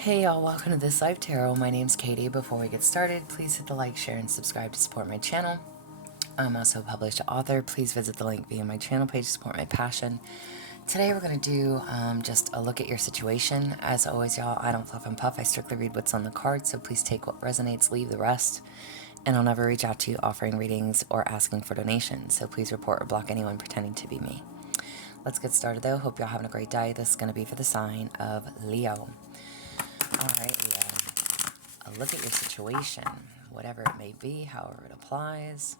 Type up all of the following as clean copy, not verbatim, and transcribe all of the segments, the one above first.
Hey y'all, welcome to This Life Tarot. My name's Katie. Before we get started, please hit the like, share, and subscribe to support my channel. I'm also a published author. Please visit the link via my channel page to support my passion. Today we're going to do just a look at your situation. As always, y'all, I don't fluff and puff. I strictly read what's on the card, so please take what resonates, leave the rest. And I'll never reach out to you offering readings or asking for donations, so please report or block anyone pretending to be me. Let's get started though. Hope y'all having a great day. This is going to be for the sign of Leo. Alright, Leo. A look at your situation, whatever it may be, however it applies.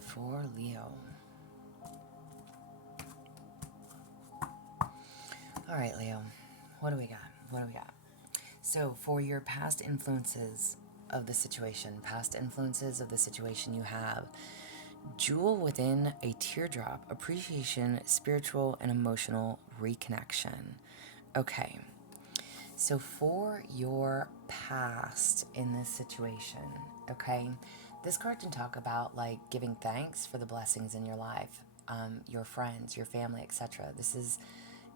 For Leo. Alright, Leo. What do we got? What do we got? So, for your past influences of the situation you have, jewel within a teardrop, appreciation, spiritual and emotional reconnection. Okay. So for your past in this situation, okay, this card can talk about like giving thanks for the blessings in your life, your friends, your family, etc. This is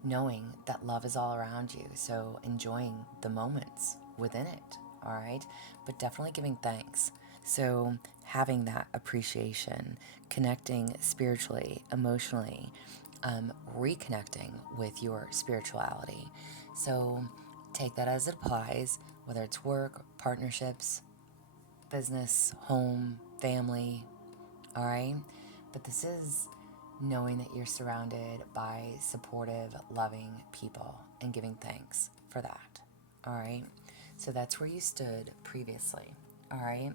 knowing that love is all around you, so enjoying the moments within it, all right? But definitely giving thanks. So having that appreciation, connecting spiritually, emotionally, reconnecting with your spirituality. So take that as it applies, whether it's work, partnerships, business, home, family, all right? But this is knowing that you're surrounded by supportive, loving people and giving thanks for that, all right? So that's where you stood previously, all right?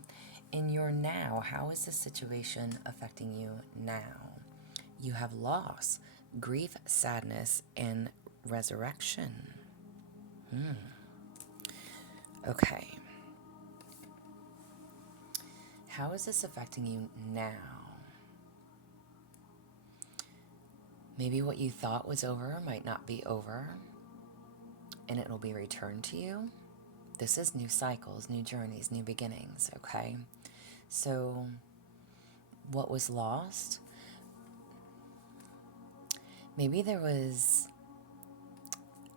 In your now, how is this situation affecting you now? You have loss, grief, sadness, and resurrection. Okay. How is this affecting you now? Maybe what you thought was over might not be over, and it will be returned to you. This is new cycles, new journeys, new beginnings, okay? So, what was lost? Maybe there was,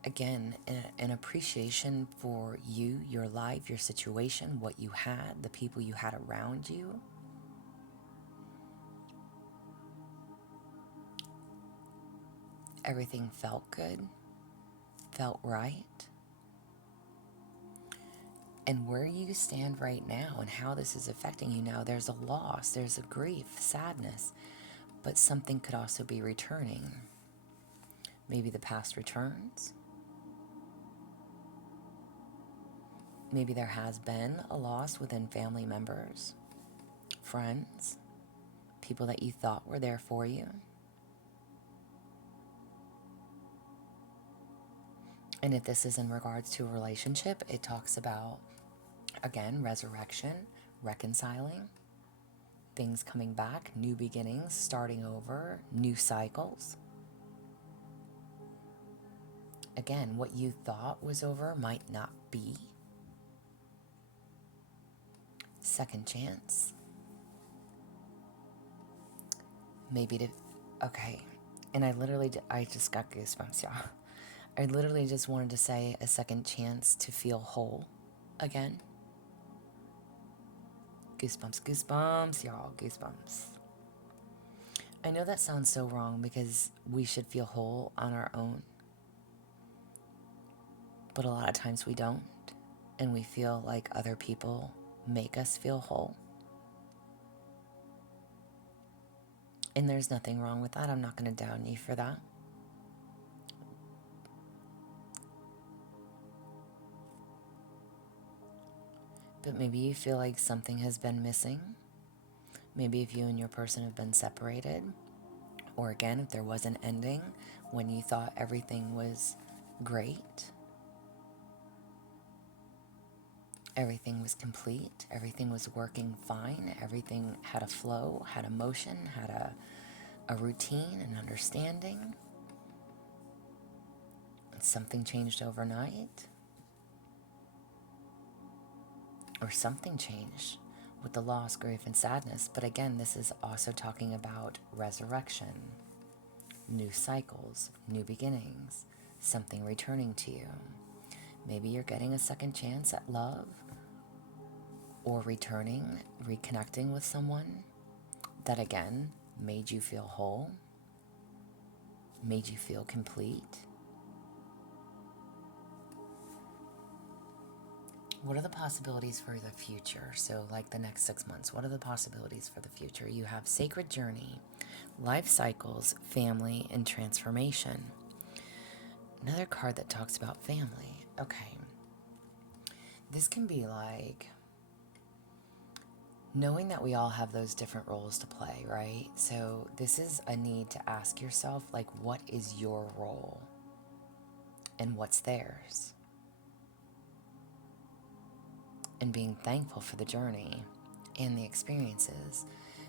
again, an appreciation for you, your life, your situation, what you had, the people you had around you. Everything felt good, felt right. And where you stand right now and how this is affecting you now, there's a loss, there's a grief, sadness, but something could also be returning. Maybe the past returns. Maybe there has been a loss within family members, friends, people that you thought were there for you. And if this is in regards to a relationship, it talks about, again, resurrection, reconciling, things coming back, new beginnings, starting over, new cycles. Again, what you thought was over might not be. Second chance. Maybe to, okay. And I just got goosebumps, y'all. I literally just wanted to say a second chance to feel whole again. Goosebumps, goosebumps, y'all, goosebumps. I know that sounds so wrong because we should feel whole on our own. But a lot of times we don't. And we feel like other people make us feel whole. And there's nothing wrong with that. I'm not going to down you for that. But maybe you feel like something has been missing. Maybe if you and your person have been separated. Or again, if there was an ending when you thought everything was great. Everything was complete. Everything was working fine. Everything had a flow, had a motion, had a routine, an understanding. And something changed overnight. or something changed with the loss, grief, and sadness. But again, this is also talking about resurrection, new cycles, new beginnings, something returning to you. Maybe you're getting a second chance at love, or returning, reconnecting with someone that again made you feel whole, made you feel complete. What are the possibilities for the future? So like the next 6 months, what are the possibilities for the future? You have sacred journey, life cycles, family, and transformation. Another card that talks about family. Okay. This can be like knowing that we all have those different roles to play, right? So this is a need to ask yourself, like, what is your role and what's theirs? And being thankful for the journey and the experiences.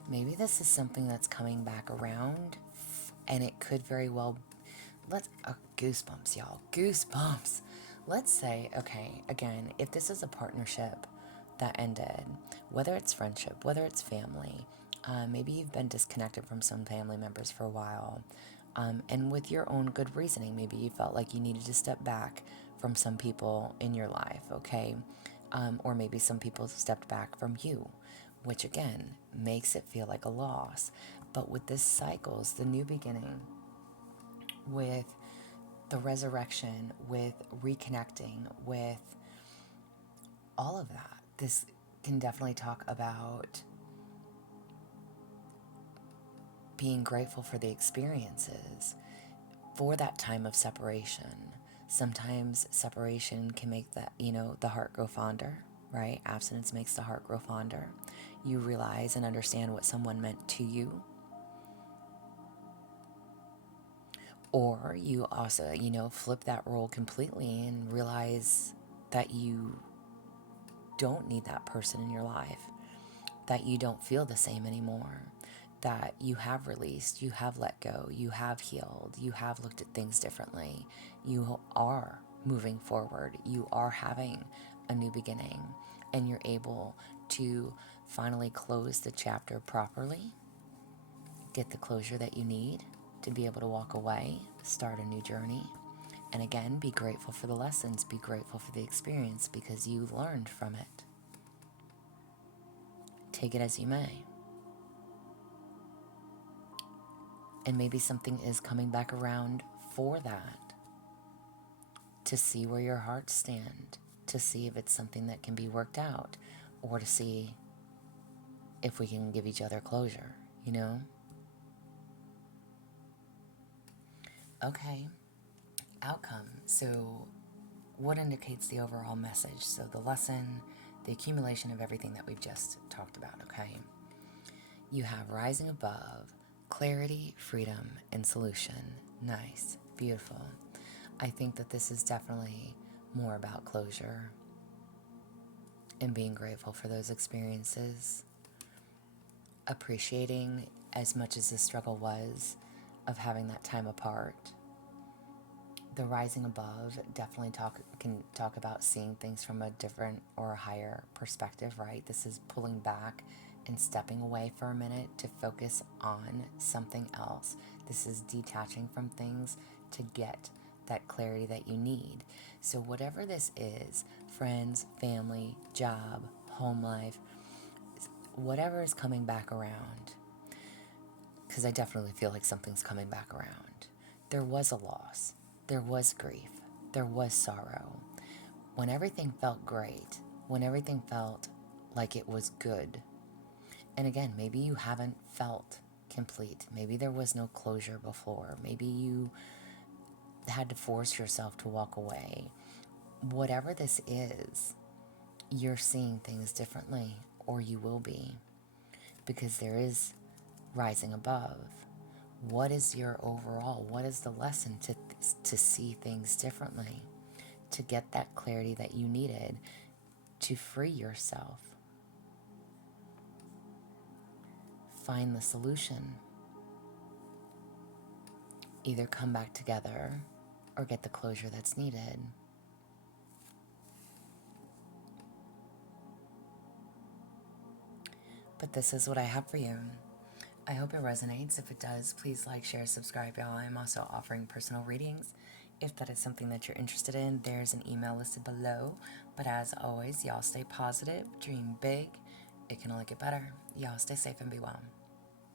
Maybe this is something that's coming back around, and it could very well, goosebumps, y'all, goosebumps. Let's say, okay, again, if this is a partnership that ended, whether it's friendship, whether it's family, maybe you've been disconnected from some family members for a while, and with your own good reasoning, maybe you felt like you needed to step back from some people in your life, okay? Or maybe some people stepped back from you, which again makes it feel like a loss. But with this cycles, the new beginning, with the resurrection, with reconnecting, with all of that, this can definitely talk about being grateful for the experiences, for that time of separation. Sometimes separation can make that, the heart grow fonder, right? Abstinence makes the heart grow fonder. You realize and understand what someone meant to you. Or you also, flip that role completely and realize that you don't need that person in your life, that you don't feel the same anymore, that you have released, you have let go, you have healed, you have looked at things differently, you are moving forward, you are having a new beginning, and you're able to finally close the chapter properly, get the closure that you need to be able to walk away, start a new journey. And again, be grateful for the lessons, be grateful for the experience, because you learned from it. Take it as you may. And maybe something is coming back around for that, to see where your hearts stand, to see if it's something that can be worked out, or to see if we can give each other closure, Okay, outcome. So what indicates the overall message? So the lesson, the accumulation of everything that we've just talked about, okay? You have rising above, clarity, freedom, and solution. Nice, beautiful. I think that this is definitely more about closure and being grateful for those experiences, appreciating as much as the struggle was of having that time apart. The rising above definitely can talk about seeing things from a different or a higher perspective, right? This is pulling back and stepping away for a minute to focus on something else. This is detaching from things to get that clarity that you need. So whatever this is, friends, family, job, home life, whatever is coming back around, because I definitely feel like something's coming back around. There was a loss. There was grief. There was sorrow. When everything felt great, when everything felt like it was good, and again, maybe you haven't felt complete. Maybe there was no closure before. Maybe you had to force yourself to walk away. Whatever this is, you're seeing things differently, or you will be, because there is rising above. What is your overall? What is the lesson to see things differently, to get that clarity that you needed to free yourself? Find the solution. Either come back together or get the closure that's needed. But this is what I have for you. I hope it resonates. If it does, please like, share, subscribe, y'all. I'm also offering personal readings. If that is something that you're interested in, there's an email listed below. But as always, y'all stay positive, dream big. It can only get better. Y'all stay safe and be well.